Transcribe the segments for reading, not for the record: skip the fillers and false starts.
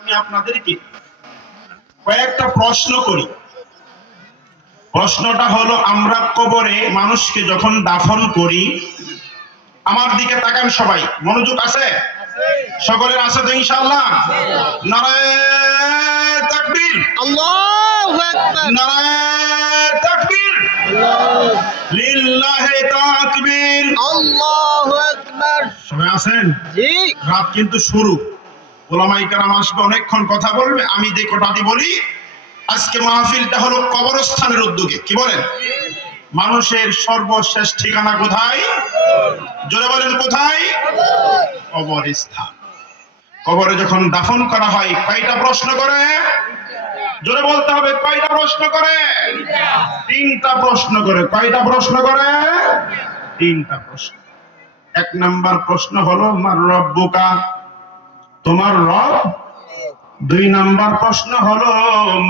আমি আপনাদেরকে কয়েকটা প্রশ্ন করি। প্রশ্নটা হলো, আমরা কবরে মানুষকে যখন দাফন করি, আমার দিকে তাকান সবাই, মনোযোগ আছে? সকলের আছে তো ইনশাআল্লাহ? নারায়ে তাকবীর, আল্লাহু আকবার, নারায়ে তাকবীর, লিল্লাহি তাকবীর, আল্লাহু আকবার। সবাই আছেন? জি, রাত কিন্তু শুরু, ওলামায়ে কেরাম আসবে, অনেকক্ষণ কথা বলবে। আমি যে কথাটি বলি, আজকে মাহফিলটা হলো কবরস্থানের উদ্যোগে। কি বলেন? মানুষের সর্বশেষ ঠিকানা কোথায়? জোরে বলেন কোথায়? কবরস্থান। কবরে যখন দাফন করা হয়, কয়টা প্রশ্ন করে? জোরে বলতে হবে, কয়টা প্রশ্ন করে? তিনটা প্রশ্ন করে। কয়টা প্রশ্ন করে? তিনটা প্রশ্ন। এক নাম্বার প্রশ্ন হলো, মার রব্বুকা, তোমার রব। দুই নাম্বার প্রশ্ন হলো,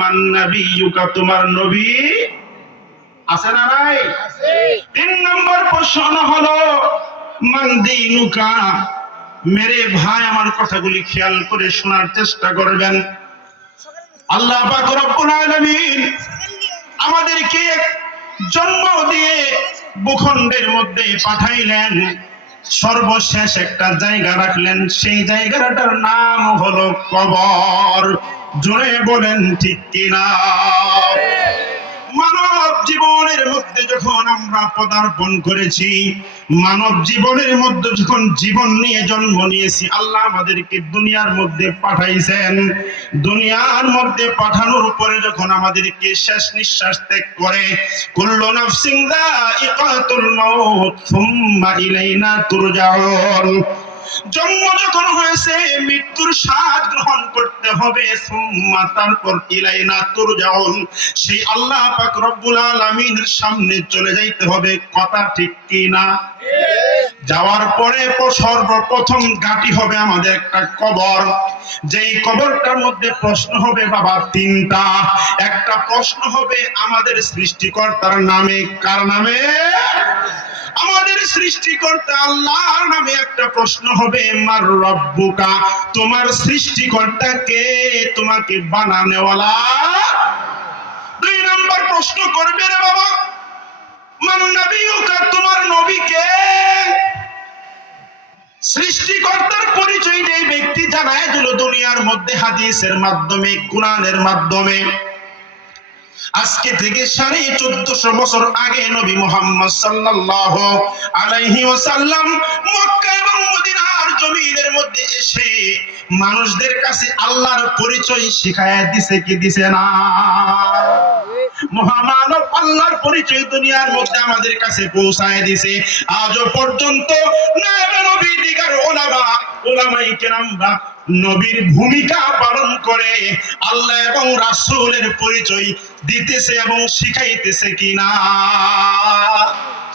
মান নাবিয়ুকা, তোমার নবী আছে না নাই? তিন নম্বর প্রশ্ন হলো, মান দীনুকা। মেরে ভাই, আমার কথাগুলি খেয়াল করে শোনার চেষ্টা করবেন। আল্লাহ পাক রব্বুল আলামিন আমাদেরকে জন্ম দিয়ে ভূখণ্ডের মধ্যে পাঠাইলেন, সর্বশেষ একটা জায়গা রাখলেন, সেই জায়গাটার নাম হলো কবর। জোরে বলেন ঠিক কিনা? মানব জীবনের মধ্যে যখন আমরা পদার্পণ করেছি, মানব জীবনের মধ্যে যখন জীবন নিয়ে জন্ম নিয়েছি, আল্লাহ আমাদেরকে দুনিয়ার মধ্যে পাঠাইছেন। দুনিয়ার মধ্যে পাঠানোর পরে যখন আমাদেরকে শেষ নিঃশ্বাস ত্যাগ করে, কুল্লু নাফসিন যায়িকাতুল মাউত সুম্মা ইলাইনা তুরজাউন, জন্ম যখন হয়েছে মৃত্যুর স্বাদ গ্রহণ করতে হবে, সুম্মা তারপর ইলাইনা তুরজাউন, সেই আল্লাহ পাক রব্বুল আলামিনের সামনে চলে যাইতে হবে। কথা ঠিক কি না? যাওয়ার পরে সর্বপ্রথম ঘাঁটি হবে আমাদের একটা কবর। যেই কবরটার মধ্যে প্রশ্ন হবে বাবা তিনটা। একটা প্রশ্ন হবে আমাদের সৃষ্টিকর্তার নামে। কার নামে? আমাদের সৃষ্টিকর্তা আল্লাহর নামে একটা প্রশ্ন হবে, মার রব্বুকা, তোমার সৃষ্টিকর্তা কে, তোমাকে বানানেওয়ালা। দুই নম্বর প্রশ্ন করবে, রে বাবা, মান নাবিয়ুকা, তোমার নবী কে। সৃষ্টিকর্তার পরিচয় যেই ব্যক্তি জানায় দিল দুনিয়ার মধ্যে হাদিসের মাধ্যমে, কোরআনের মাধ্যমে। আজকে থেকে 1450 বছর আগে নবী মুহাম্মদ সাল্লাল্লাহু আলাইহি ওয়াসাল্লাম মক্কা এবং মদিনার জমিনের মধ্যে এসে মানুষদের কাছে আল্লাহর পরিচয় শিখায়া দিছে কি দিছে না? মহামানব আল্লাহর পরিচয় দুনিয়ার মধ্যে আমাদের কাছে পৌঁছায় দিছে। আজও পর্যন্ত নায়েবে নবী দিগার ওলামায়ে কেরামরা নবীর ভূমিকা পালন করে আল্লাহ এবং রাসূলের পরিচয় দিতেছে এবং শিখাইতেছে কিনা?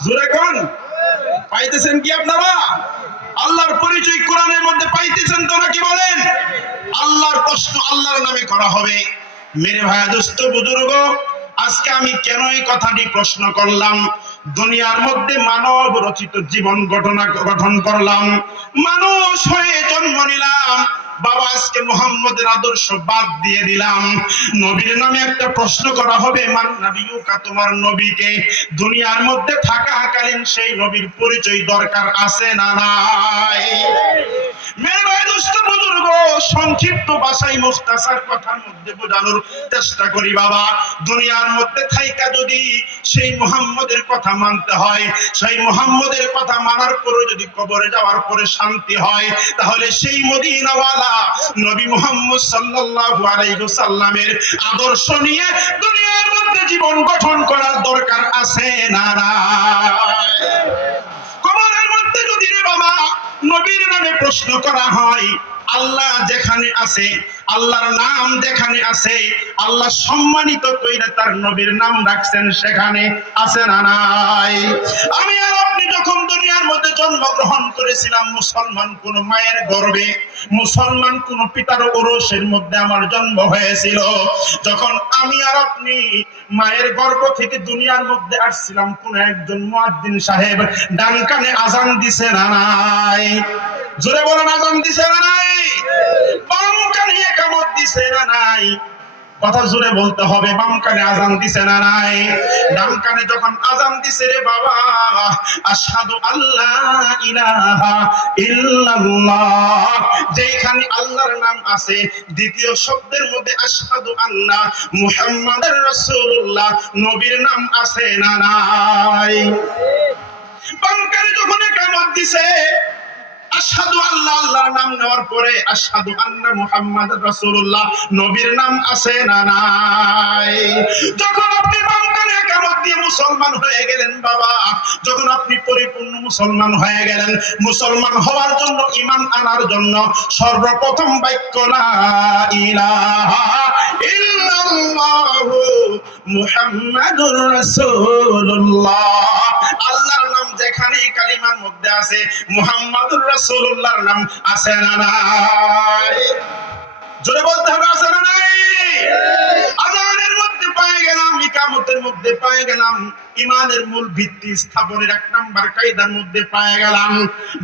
জোরে কোন পাইতেছেন কি আপনারা? আল্লাহর পরিচয় কোরআনের মধ্যে পাইতেছেন তো নাকি বলেন? আল্লাহর প্রশ্ন আল্লাহর নামে করা হবে। মেরে ভাই, দোস্ত, বুজুর্গ, আজকে আমি কেন এই কথাটি প্রশ্ন করলাম? দুনিয়ার মধ্যে মানব রচিত জীবন গঠন করলাম, মানুষ হয়ে জন্ম নিলাম। বাবা, আজকে মুহাম্মদের আদর্শ বাদ দিয়ে দিলাম, নবীর নামে একটা প্রশ্ন করা হবে, মান নাবিয়ুকা, তোমার নবীকে। দুনিয়ার মধ্যে থাকাকালীন সেই নবীর পরিচয় দরকার আছে না নাই? মেরে ভাই, দোস্ত, বুজুর্গ, সংক্ষিপ্ত ভাষায় মুখতাসার কথার মধ্যে বোঝানোর চেষ্টা করি। বাবা, দুনিয়ার মধ্যে থাইকা যদি সেই মুহাম্মদের কথা মানতে হয়, সেই মুহাম্মদের কথা মানার পরে যদি কবরে যাওয়ার পরে শান্তি হয়, তাহলে সেই মদিনাওয়ালা নবী মুহাম্মদ সাল্লাল্লাহু আলাইহি ওয়াসাল্লামের আদর্শ নিয়ে দুনিয়ার মধ্যে জীবন গঠন করার দরকার আছে না নাই? কবরের মধ্যে যদি রে বাবা নবীর নামে প্রশ্ন করা হয়, আল্লাহ যেখানে আছে, আল্লাহর নাম যেখানে আছে, আল্লাহ সম্মানিত কইরা তার নবীর নাম রাখছেন, সেখানে আছে না নাই? আমি আর আপনি যখন দুনিয়ার মধ্যে জন্মগ্রহণ করেছিলাম মুসলমান কোন মায়ের গর্ভে, মুসলমান কোন পিতার ওরসের মধ্যে আমার জন্ম হয়েছিল। যখন আমি আর আপনি মায়ের গর্ভ থেকে দুনিয়ার মধ্যে আসছিলাম, কোন একজন মুয়াজ্জিন সাহেব ডান কানে আজান দিছে না নাই? জোরে বলেন, আজান দিছে না নাই? বাম কানে একামত দিছে না নাই? কথা জোরে বলতে হবে। বাম কানে আজান দিছে না নাই? ডান কানে যখন আজান দিছে রে বাবা, আশহাদু আল্লাহ ইলাহা ইল্লাল্লাহ, যেখানে আল্লাহর নাম আছে দ্বিতীয় শব্দের মধ্যে আশহাদু আন্না মুহাম্মাদুর রাসূলুল্লাহ, নবীর নাম আছে না নাই? বাম কানে যখন ইকামত দিছে, আশহাদু আল্লাহ, আল্লাহর নাম নেওয়ার পরে আশহাদু আন্না মুহাম্মাদুর রাসূলুল্লাহ, নবীর নাম আছে না নাই? যখন আপনি বাম কানে ইকামত দিয়ে মুসলমান হয়ে গেলেন বাবা, যখন আপনি পরিপূর্ণ মুসলমান হয়ে গেলেন, মুসলমান হওয়ার জন্য, ঈমান আনার জন্য সর্বপ্রথম বাক্য লা ইলাহা ইল্লাল্লাহু মুহাম্মাদুর রাসূলুল্লাহ। আল্লাহর নাম যেখানে কালিমার মধ্যে আছে, মুহাম্মাদুর রাসূলুল্লাহর নাম আছে না নাই? জোরে বলতে হবে, আছে না নাই? আযানের মধ্যে পায়ে গেলাম, ইকামতের মধ্যে পায়ে গেলাম, ঈমানের মূল ভিত্তি স্থাপনের এক নাম্বার কায়দার মধ্যে পায়ে গেলাম।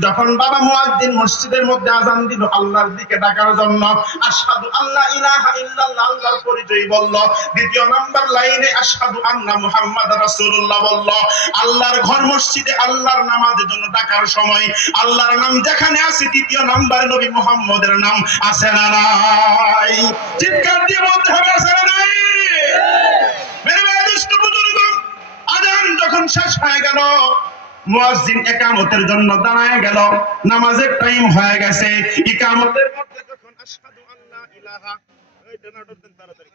যখন বাবা মুয়াজ্জিন মসজিদের মধ্যে আযান দিল আল্লাহর দিকে ডাকার জন্য, আশহাদু আল্লা ইলাহা ইল্লাল্লাহ, আল্লাহর পরিচয় বলল। দ্বিতীয় নাম্বার লাইনে আশহাদু আন্না মুহাম্মাদুর রাসূলুল্লাহ বলল। আল্লাহর ঘর মসজিদে আল্লাহর নামাজের জন্য ডাকার সময় আল্লাহর নাম যেখানে আছে, দ্বিতীয় নাম্বারে নবী মুহাম্মদের নাম আছে না নাই? চিৎকার দিয়ে বলতে হবে, আছে না নাই? মেরে ভাই দুষ্ট বুজুর্গ, আযান যখন শেষ হয়ে গেল, মুয়াজ্জিন ইকামতের জন্য দাঁড়ায় গেল, নামাজের টাইম হয়ে গেছে। ইকামতের মধ্যে যখন আশহাদু আল্লা ইলাহা, এই ডোনাটর দেন তাড়াতাড়ি।